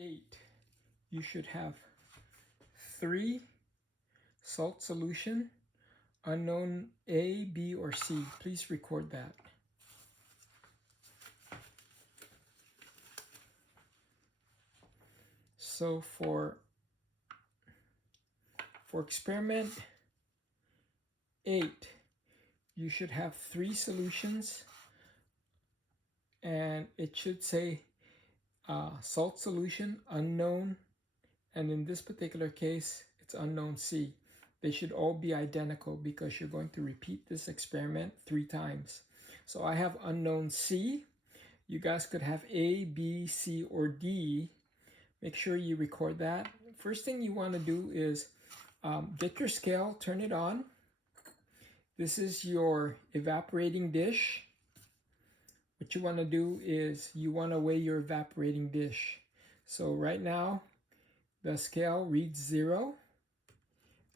8, you should have 3 salt solution, unknown A, B, or C. Please record that. So for experiment 8, you should have 3 solutions, and it should say salt solution, unknown, and in this particular case, it's unknown C. They should all be identical because you're going to repeat this experiment 3 times. So I have unknown C. You guys could have A, B, C, or D. Make sure you record that. First thing you want to do is get your scale, turn it on. This is your evaporating dish. What you want to do is you want to weigh your evaporating dish. So right now, the scale reads 0.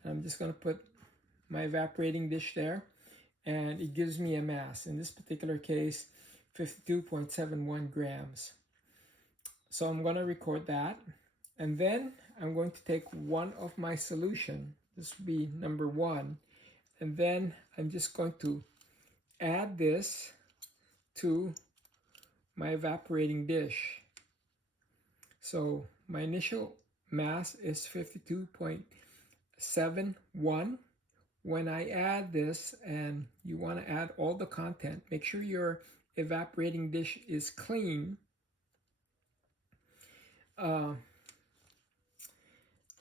I'm just going to put my evaporating dish there, and it gives me a mass. In this particular case, 52.71 grams. So I'm going to record that, and then I'm going to take one of my solution. This will be number 1, and then I'm just going to add this to my evaporating dish. So my initial mass is 52.71. When I add this, and you want to add all the content, make sure your evaporating dish is clean. I'm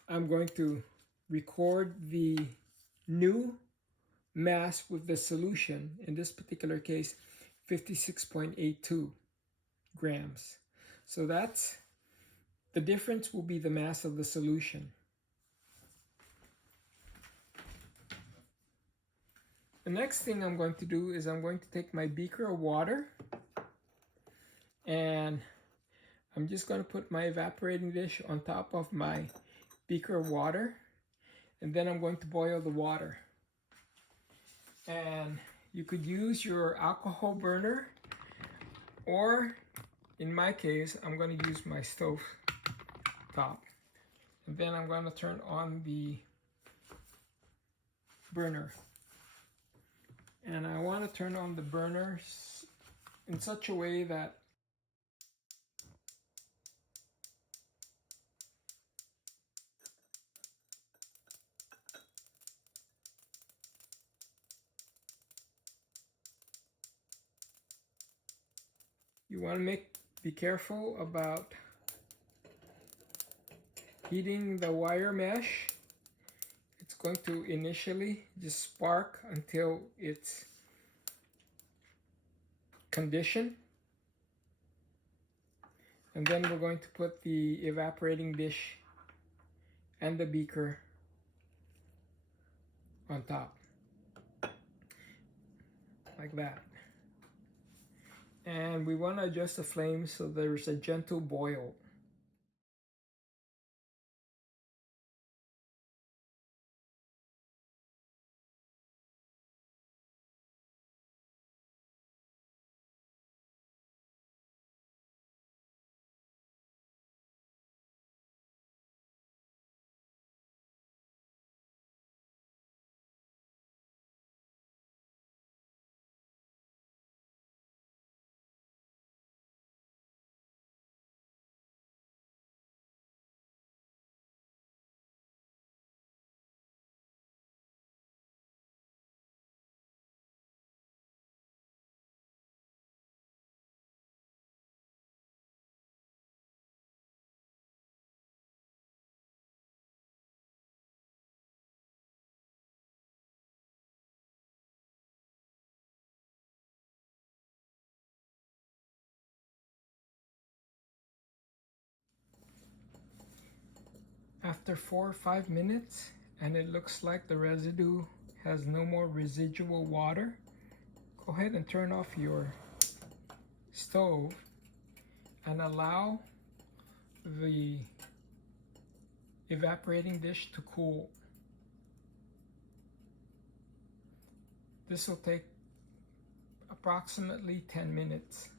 going to record the new mass with the solution. In this particular case, 56.82 grams. So that's the difference, will be the mass of the solution. The next thing I'm going to do is I'm going to take my beaker of water, and I'm just going to put my evaporating dish on top of my beaker of water, and then I'm going to boil the water. And you could use your alcohol burner, or in my case, I'm going to use my stove top. And then I'm going to turn on the burner. And I want to turn on the burner in such a way that you want to be careful about heating the wire mesh. It's going to initially just spark until it's conditioned. And then we're going to put the evaporating dish and the beaker on top, like that. And we want to adjust the flame so there's a gentle boil. After 4 or 5 minutes, and it looks like the residue has no more residual water, go ahead and turn off your stove and allow the evaporating dish to cool. This will take approximately 10 minutes.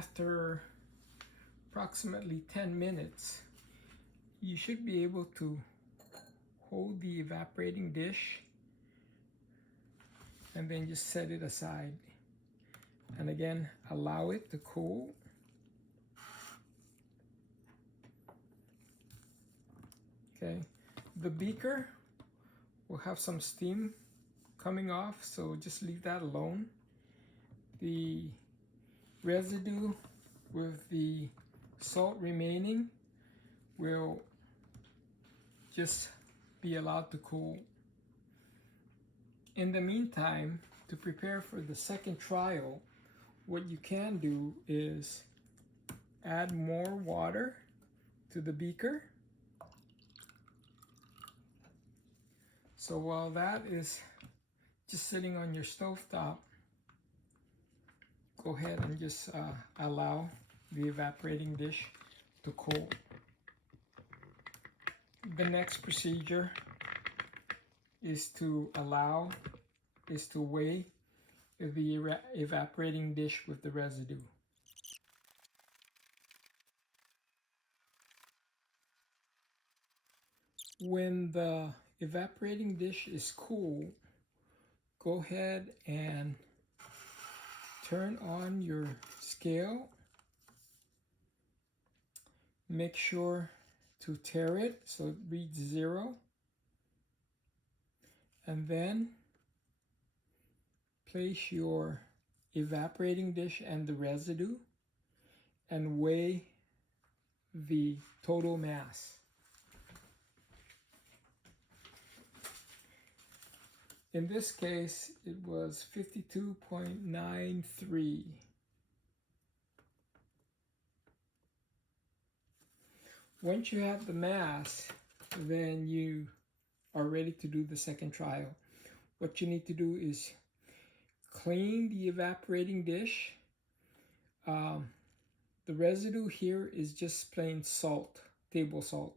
after approximately 10 minutes, you should be able to hold the evaporating dish and then just set it aside. And again, allow it to cool. Okay, the beaker will have some steam coming off, so just leave that alone. The residue with the salt remaining will just be allowed to cool. In the meantime, to prepare for the second trial, what you can do is add more water to the beaker. So while that is just sitting on your stovetop, go ahead and just allow the evaporating dish to cool. The next procedure is to weigh the evaporating dish with the residue. When the evaporating dish is cool, go ahead and turn on your scale. Make sure to tare it so it reads 0. And then place your evaporating dish and the residue and weigh the total mass. In this case, it was 52.93. Once you have the mass, then you are ready to do the second trial. What you need to do is clean the evaporating dish. The residue here is just plain salt, table salt.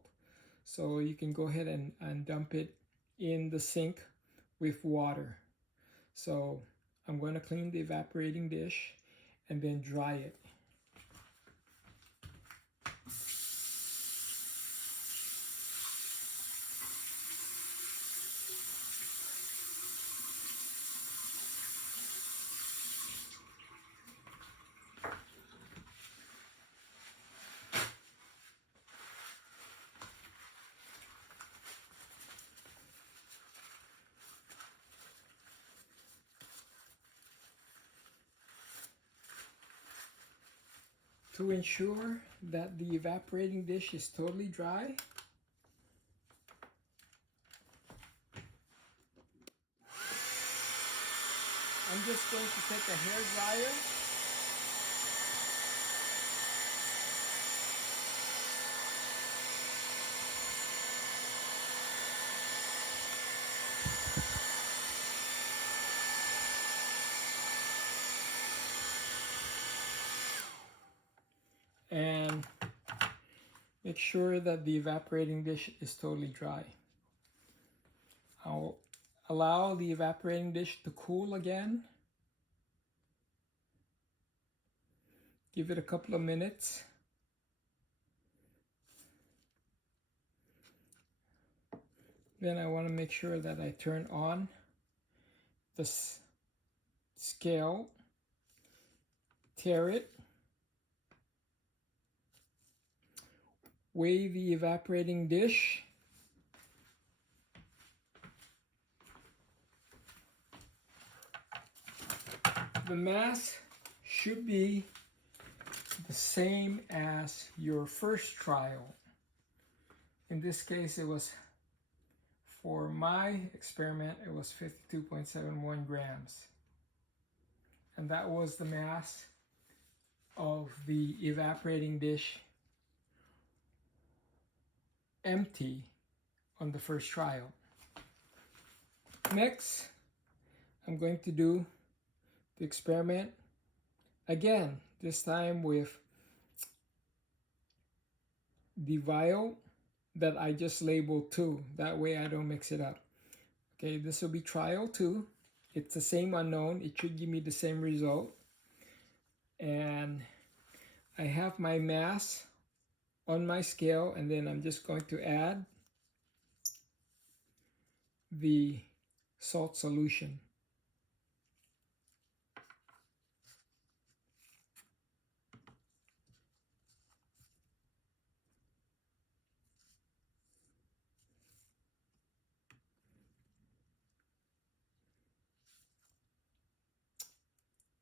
So you can go ahead and dump it in the sink with water. So I'm going to clean the evaporating dish and then dry it. To ensure that the evaporating dish is totally dry, I'm just going to take a hair dryer and make sure that the evaporating dish is totally dry. I'll allow the evaporating dish to cool again. Give it a couple of minutes. Then I want to make sure that I turn on the scale, tare it, weigh the evaporating dish, the mass should be the same as your first trial. In this case, it was, for my experiment, it was 52.71 grams. And that was the mass of the evaporating dish empty on the first trial. Next, I'm going to do the experiment again, this time with the vial that I just labeled 2. That way I don't mix it up. Okay, this will be trial 2. It's the same unknown. It should give me the same result. And I have my mass on my scale, and then I'm just going to add the salt solution.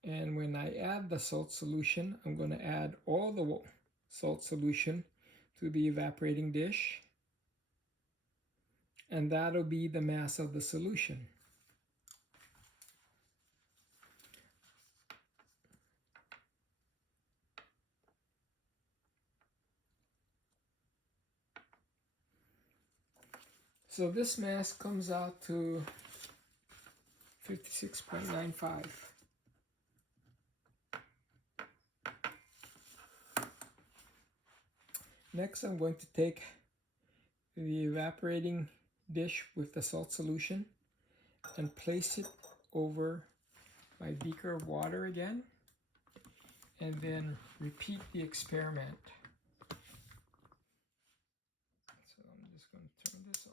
And when I add the salt solution, I'm going to add all the salt solution to the evaporating dish, and that'll be the mass of the solution. So this mass comes out to 56.95. Next, I'm going to take the evaporating dish with the salt solution and place it over my beaker of water again, and then repeat the experiment. So I'm just going to turn this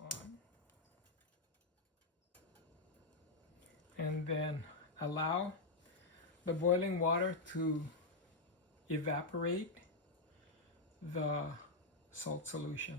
on, and then allow the boiling water to evaporate the salt solution.